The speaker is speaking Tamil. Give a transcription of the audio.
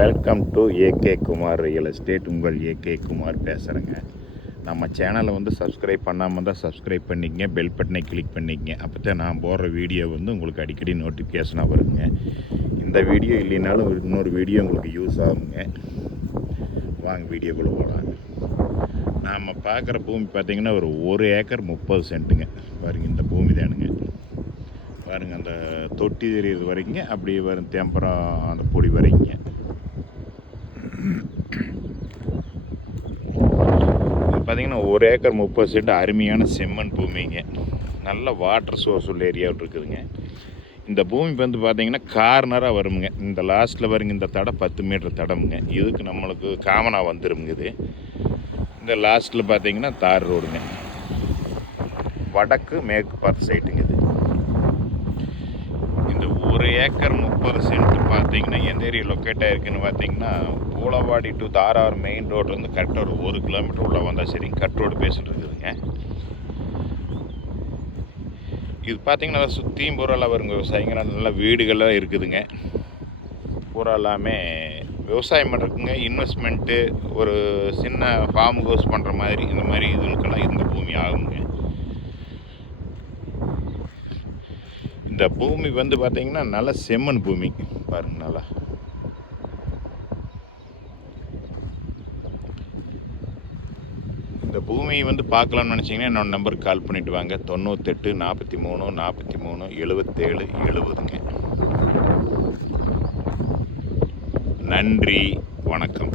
Welcome to AK Kumar real estate. உங்கள் ஏகே குமார் பேசுகிறேங்க. நம்ம சேனலை சப்ஸ்கிரைப் பண்ணாமல் தான் சப்ஸ்கிரைப் பண்ணிக்கங்க, பெல் பட்டனை கிளிக் பண்ணிக்கங்க. அப்போ தான் நான் போடுற வீடியோ உங்களுக்கு அடிக்கடி நோட்டிஃபிகேஷனாக வருங்க. இந்த வீடியோ இல்லைனாலும் இன்னொரு வீடியோ உங்களுக்கு யூஸ் ஆகுங்க. வாங்க வீடியோக்குள்ளே போகலாம். நாம் பார்க்குற பூமி பார்த்திங்கன்னா ஒரு ஏக்கர் 30 சென்ட்டுங்க. பாருங்கள், இந்த பூமி தானுங்க. பாருங்கள், அந்த தொட்டி தெரியுது வரைங்க, அப்படி வரும் தேம்பரம் அந்த பொடி வரைங்க. பார்த்திங்கன்னா ஒரு ஏக்கர் 30 சென்ட் அருமையான செம்மண் பூமிங்க. நல்ல வாட்டர் சோர்ஸ் உள்ள ஏரியாவில் இருக்குதுங்க. இந்த பூமி பார்த்திங்கன்னா கார்னராக வருங்க. இந்த லாஸ்ட்டில் வருங்க, இந்த தடம் 10 மீட்டர் தடமுங்க. இதுக்கு நம்மளுக்கு காமனாக வந்துடுங்க. இது இந்த லாஸ்ட்டில் பார்த்திங்கன்னா தார் ரோடுங்க. வடக்கு மேற்கு பார்த்த சைட்டுங்க. இது இந்த ஒரு ஏக்கர் 30 சென்ட் பார்த்திங்கன்னா எந்த ஏரியா லொக்கேட் ஆகிருக்குன்னு பார்த்திங்கன்னா பூலவாடி டு தாரார் மெயின் ரோட்லேருந்து கரெக்டாக ஒரு 1 கிலோமீட்டர் உள்ளே வந்தால் சரிங்க. கட் ரோடு பேசிட்டு இருக்குதுங்க. இது பார்த்திங்கன்னா நல்லா சுற்றியும் பூராலாம் வருங்க. விவசாயிங்க நல்லா வீடுகள்லாம் இருக்குதுங்க. பூரா எல்லாமே விவசாயம் பண்ணுறதுக்குங்க. இன்வெஸ்ட்மெண்ட்டு ஒரு சின்ன ஃபார்ம் ஹவுஸ் பண்ணுற மாதிரி இந்த மாதிரி இதுக்கெல்லாம் இந்த பூமி ஆகுங்க. இந்த பூமி பார்த்திங்கன்னா நல்லா செம்மண் பூமி பாருங்க. நல்லா இந்த பூமி பார்க்கலாம்னு நினச்சிங்கன்னா என்னோடய நம்பருக்கு கால் பண்ணிவிட்டு வாங்க. 98 43 43 77 70ங்க. நன்றி, வணக்கம்.